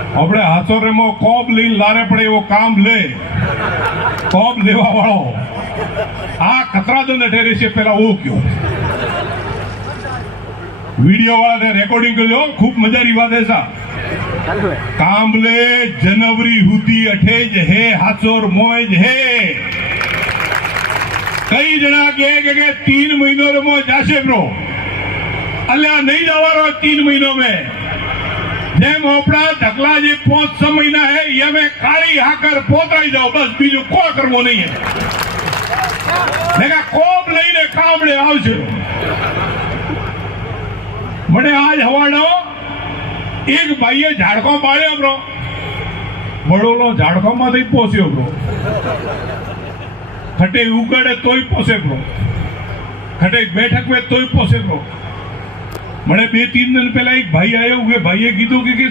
આપણે હાથોરેમાં કોબ લઈને લારે પડે એવો કામ લે કોબ લેવા વાળો આ કતરાદો ને ઠેરે છે પેલા હું કયો વિડીયો વાળાને રેકોર્ડિંગ કરજો ખૂબ મજાની વાત છે સા કામલે જનવરી હુધી અઠેજ હે હાથોર મોજ હે કઈ જણા કે 3 મહિનો રમો જાશે બ્રો અલ્યા નહીં જવાનો 3 મહિનો में જેમ આપણા ઢગલા જે 5-6 મહિના હે ये में કાળી હાકર પોતરાઈ જાઓ બસ બીજું કોઈ કરવો નહીં દેખા કોબ લઈને કામડે આવશે મને આજ હવાડો એક ભાઈએ ઝાડકો પાડ્યો બ્રો વડોલો ઝાડકોમાંથી પોસ્યો બ્રો ખટે ઉગાડે તોય પોસે બ્રો ખટે બેઠક में તોય પોસે બ્રો મને 2-3 दिन પહેલા એક ભાઈ આવ્યો કે ભાઈએ કીધું કે